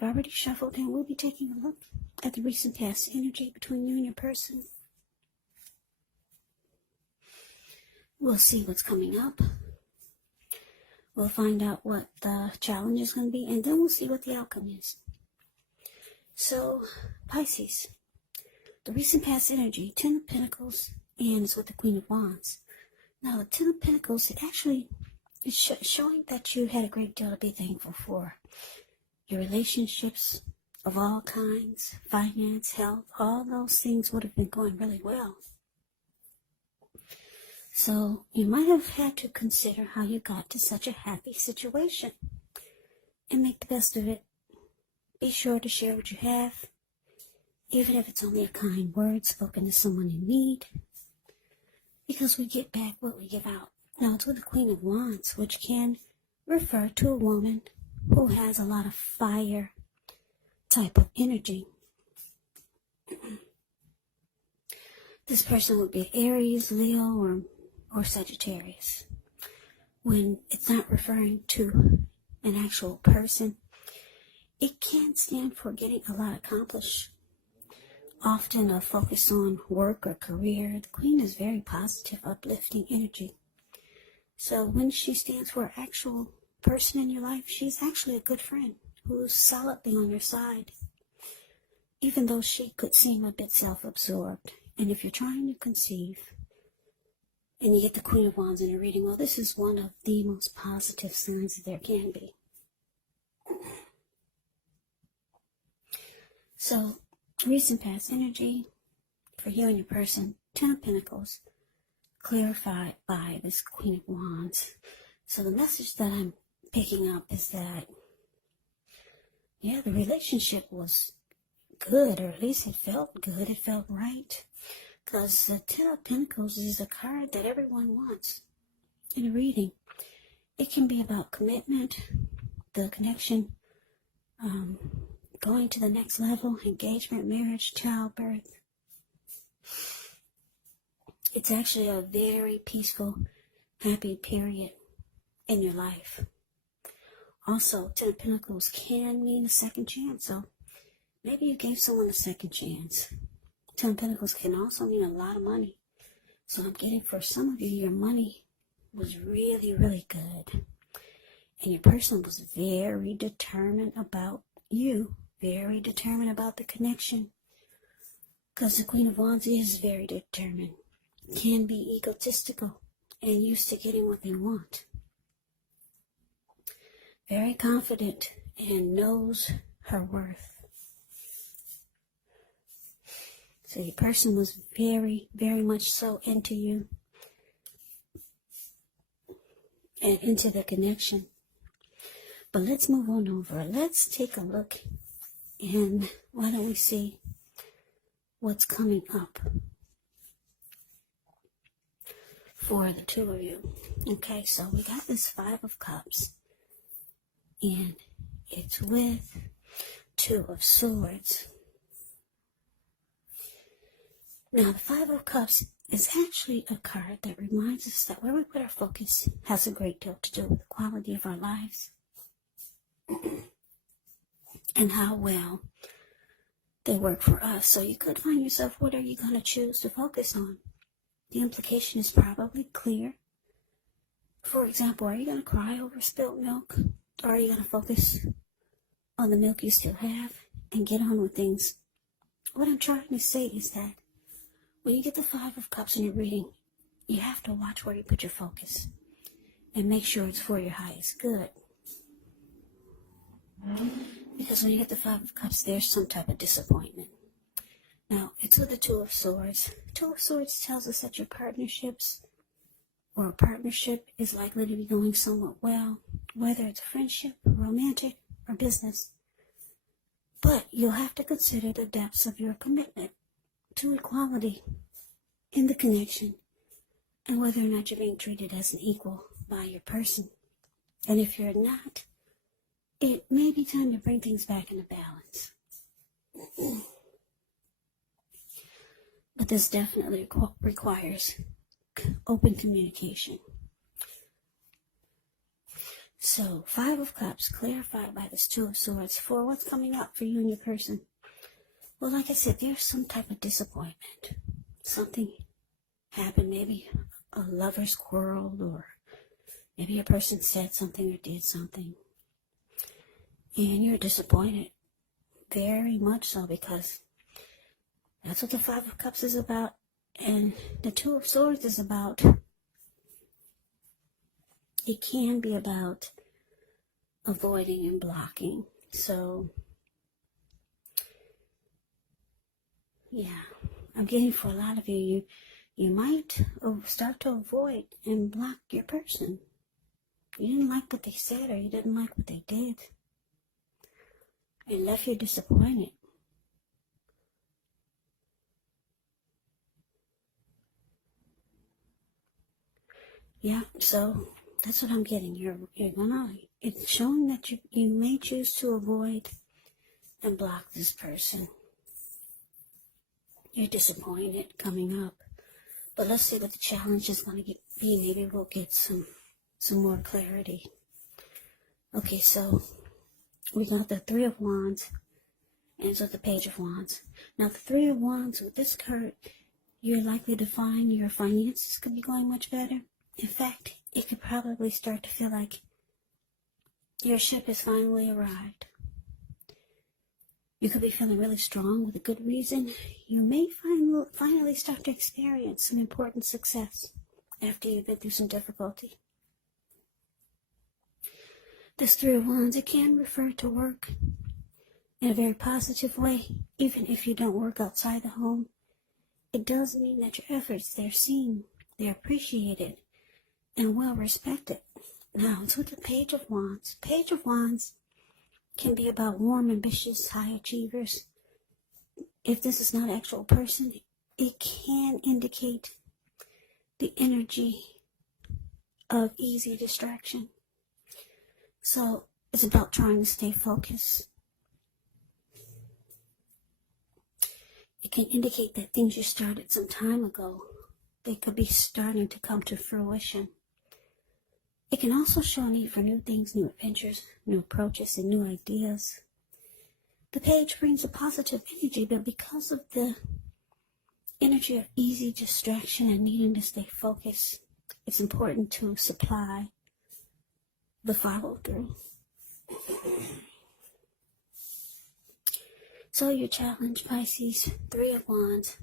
I've already shuffled, and we'll be taking a look at the recent past energy between you and your person. We'll see what's coming up. We'll find out what the challenge is going to be, and then we'll see what the outcome is. So, Pisces, the recent past energy, 10 of Pentacles, and it's with the Queen of Wands. Now, the 10 of Pentacles, it actually is showing that you had a great deal to be thankful for. Your relationships of all kinds, finance, health, all those things would have been going really well. So you might have had to consider how you got to such a happy situation and make the best of it. Be sure to share what you have, even if it's only a kind word spoken to someone in need, because we get back what we give out. Now, it's with the Queen of Wands, which can refer to a woman who has a lot of fire type of energy. This person would be Aries, Leo, or Sagittarius. When it's not referring to an actual person, it can stand for getting a lot accomplished. Often a focus on work or career. The Queen is very positive, uplifting energy. So when she stands for an actual person in your life, she's actually a good friend who's solidly on your side, even though she could seem a bit self-absorbed. And if you're trying to conceive and you get the Queen of Wands in a reading, well, this is one of the most positive signs that there can be. So, recent past energy for you and your person, 10 of Pentacles, clarified by this Queen of Wands. So the message that I'm picking up is that, yeah, the relationship was good, or at least it felt good, it felt right. Because the 10 of Pentacles is a card that everyone wants in a reading. It can be about commitment, the connection, going to the next level, engagement, marriage, childbirth. It's actually a very peaceful, happy period in your life. Also, 10 of Pentacles can mean a second chance. So maybe you gave someone a second chance. 10 of Pentacles can also mean a lot of money. So I'm getting, for some of you, your money was really, really good. And your person was very determined about you. Very determined about the connection. Because the Queen of Wands is very determined. Can be egotistical and used to getting what they want. Very confident and knows her worth. So your person was very, very much so into you and into the connection. But let's move on over. Let's take a look, and why don't we see what's coming up for the two of you. Okay, so we got this 5 of Cups, and it's with 2 of Swords. Now, the 5 of Cups is actually a card that reminds us that where we put our focus has a great deal to do with the quality of our lives and how well they work for us. So you could find yourself, what are you going to choose to focus on? The implication is probably clear. For example, are you going to cry over spilt milk? Or are you going to focus on the milk you still have and get on with things? What I'm trying to say is that when you get the 5 of Cups in your reading, you have to watch where you put your focus and make sure it's for your highest good. Because when you get the 5 of Cups, there's some type of disappointment. Now, it's with the 2 of Swords. 2 of Swords tells us that your partnerships or a partnership is likely to be going somewhat well, whether it's a friendship, romantic, or business. But you'll have to consider the depths of your commitment to equality in the connection and whether or not you're being treated as an equal by your person. And if you're not, it may be time to bring things back into balance. But this definitely requires open communication. So, Five of Cups, clarified by this Two of Swords, for what's coming up for you and your person. Well, like I said, there's some type of disappointment. Something happened, maybe a lover's quarreled, or maybe a person said something or did something. And you're disappointed. Very much so, because that's what the Five of Cups is about. And the Two of Swords is about, it can be about avoiding and blocking. So, yeah, I'm getting for a lot of you, you might start to avoid and block your person. You didn't like what they said, or you didn't like what they did. It left you disappointed. Yeah, so that's what I'm getting. It's showing that you may choose to avoid and block this person. You're disappointed coming up. But let's see what the challenge is going to be. Maybe we'll get some more clarity. Okay, so we got the Three of Wands and so the Page of Wands. Now the Three of Wands, with this card, you're likely to find your finances could be going much better. In fact, it could probably start to feel like your ship has finally arrived. You could be feeling really strong with a good reason. You may finally start to experience some important success after you've been through some difficulty. This Three of Wands, it can refer to work in a very positive way, even if you don't work outside the home. It does mean that your efforts, they're seen, they're appreciated, and well respected. Now, it's with the Page of Wands. Page of Wands can be about warm, ambitious, high achievers. If this is not an actual person, it can indicate the energy of easy distraction. So it's about trying to stay focused. It can indicate that things you started some time ago, they could be starting to come to fruition. It can also show a need for new things, new adventures, new approaches, and new ideas. The page brings a positive energy, but because of the energy of easy distraction and needing to stay focused, it's important to supply the follow-through. So your challenge, Pisces, Three of Wands,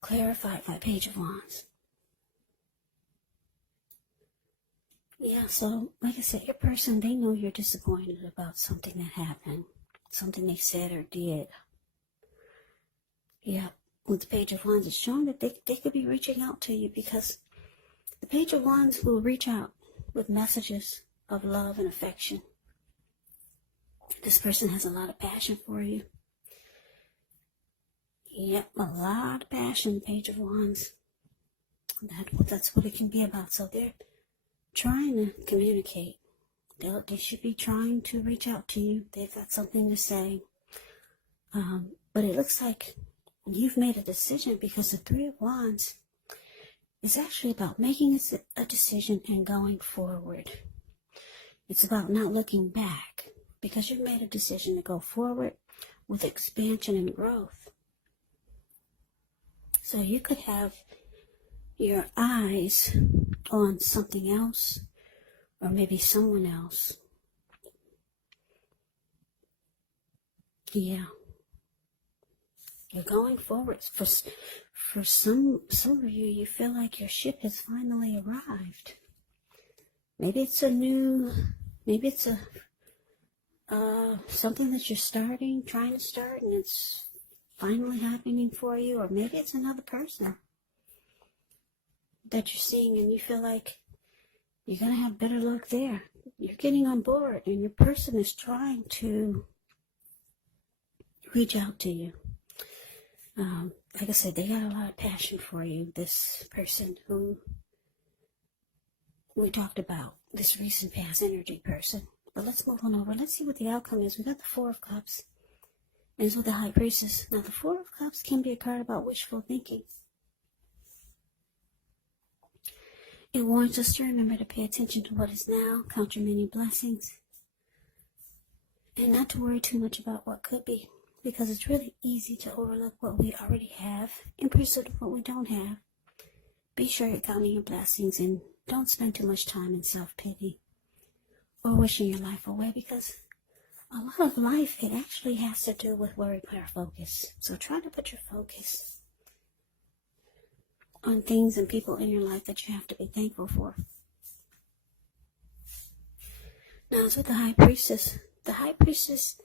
clarified by Page of Wands. Yeah, so like I said, your person, they know you're disappointed about something that happened, something they said or did. Yeah, with the Page of Wands, it's showing that they could be reaching out to you, because the Page of Wands will reach out with messages of love and affection. This person has a lot of passion for you. Yep, a lot of passion, Page of Wands. That's what it can be about. So they're trying to communicate. They should be trying to reach out to you. They've got something to say. But it looks like you've made a decision, because the Three of Wands is actually about making a decision and going forward. It's about not looking back, because you've made a decision to go forward with expansion and growth. So you could have your eyes on something else, or maybe someone else. Yeah. You're going forward. For some of you, you feel like your ship has finally arrived. Maybe it's something that you're trying to start, and it's finally happening for you. Or maybe it's another person that you're seeing, and you feel like you're going to have better luck there. You're getting on board, and your person is trying to reach out to you. Like I said, they got a lot of passion for you, this person who we talked about, this recent past energy person. But let's move on over. Let's see what the outcome is. We got the Four of Cups, and it's with the High Priestess. Now, the Four of Cups can be a card about wishful thinking. It warns us to remember to pay attention to what is now, count your many blessings, and not to worry too much about what could be, because it's really easy to overlook what we already have in pursuit of what we don't have. Be sure you're counting your blessings and don't spend too much time in self-pity or wishing your life away, because a lot of life, it actually has to do with where we put our focus. So try to put your focus on things and people in your life that you have to be thankful for. Now, as with the High Priestess, the High Priestess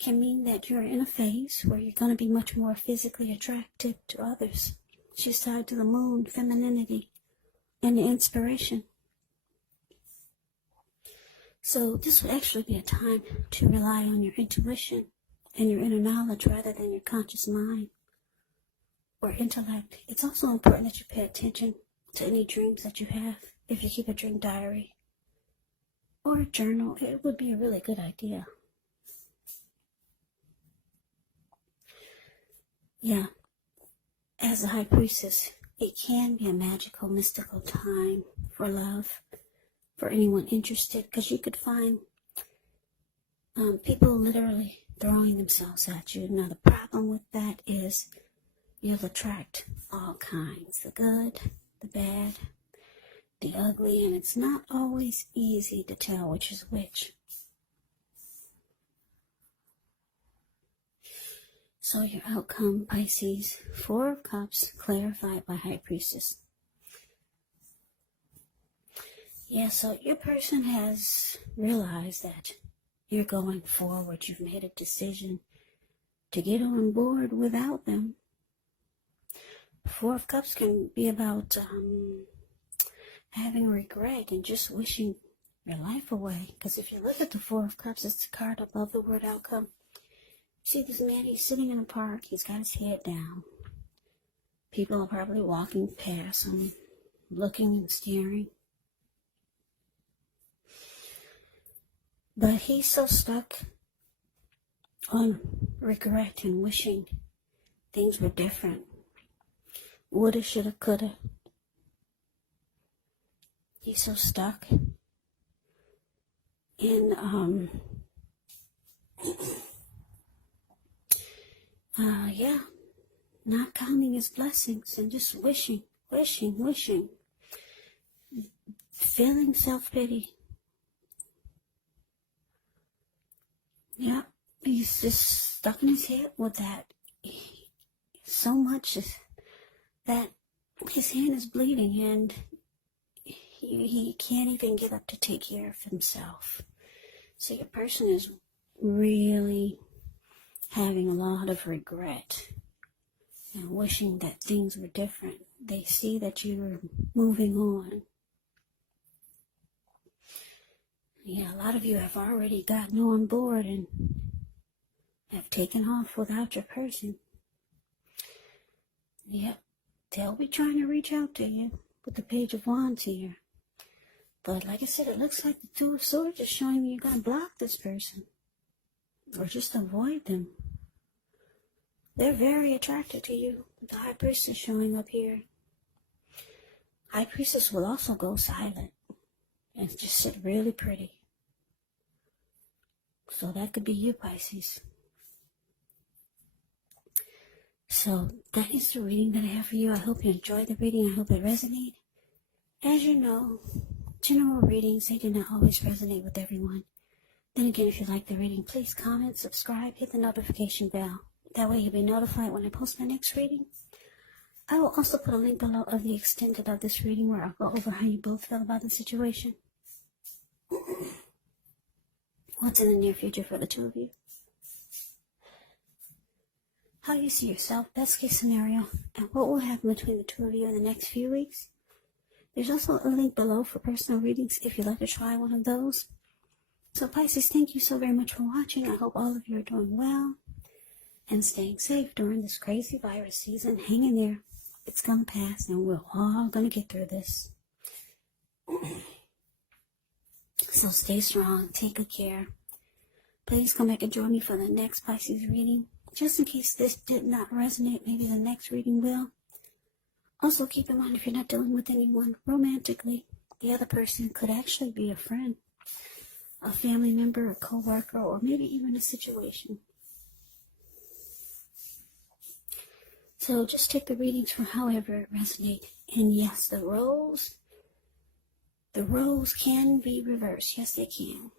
can mean that you're in a phase where you're going to be much more physically attracted to others. She's tied to the moon, femininity, and the inspiration. So this would actually be a time to rely on your intuition and your inner knowledge rather than your conscious mind or intellect. It's also important that you pay attention to any dreams that you have. If you keep a dream diary or a journal, it would be a really good idea. Yeah, as a High Priestess, it can be a magical, mystical time for love, for anyone interested, because you could find people literally throwing themselves at you. Now, the problem with that is you'll attract all kinds, the good, the bad, the ugly, and it's not always easy to tell which is which. So your outcome, Pisces, 4 of Cups, clarified by High Priestess. Yeah, so your person has realized that you're going forward. You've made a decision to get on board without them. 4 of Cups can be about having regret and just wishing your life away. Because if you look at the 4 of Cups, it's the card above the word outcome. See this man, he's sitting in a park, he's got his head down. People are probably walking past him, looking and staring. But he's so stuck on regret and wishing things were different. Woulda, shoulda, coulda. He's so stuck in, not counting his blessings and just wishing, feeling self-pity. Yeah, he's just stuck in his head with that so much that his hand is bleeding and he can't even get up to take care of himself. So your person is really having a lot of regret and wishing that things were different. They see that you're moving on. Yeah, a lot of you have already gotten on board and have taken off without your person. Yep, they'll be trying to reach out to you with the Page of Wands here. But like I said, it looks like the 2 of Swords is showing you're going to block this person or just avoid them. They're very attracted to you. The High Priestess showing up here. High Priestess will also go silent and just sit really pretty. So that could be you, Pisces. So that is the reading that I have for you. I hope you enjoyed the reading. I hope it resonated. As you know, general readings, they do not always resonate with everyone. Then again, if you like the reading, please comment, subscribe, hit the notification bell. That way you'll be notified when I post my next reading. I will also put a link below of the extended of this reading where I'll go over how you both feel about the situation. What's in the near future for the 2 of you? How you see yourself, best case scenario, and what will happen between the 2 of you in the next few weeks. There's also a link below for personal readings if you'd like to try one of those. So Pisces, thank you so very much for watching. I hope all of you are doing well and staying safe during this crazy virus season. Hang in there. It's going to pass and we're all going to get through this. So stay strong. Take good care. Please come back and join me for the next Pisces reading. Just in case this did not resonate, maybe the next reading will. Also, keep in mind, if you're not dealing with anyone romantically, the other person could actually be a friend, a family member, a co-worker, or maybe even a situation. So just take the readings for however it resonates. And yes, the roles can be reversed. Yes, they can.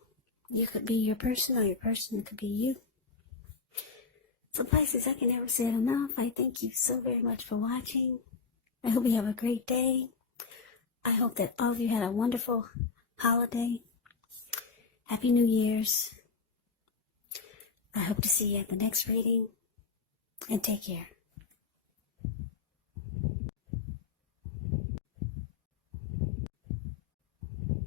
You could be your person, or your person could be you. So Pisces, I can never say it enough. I thank you so very much for watching. I hope you have a great day. I hope that all of you had a wonderful holiday. Happy New Year's. I hope to see you at the next reading. And take care.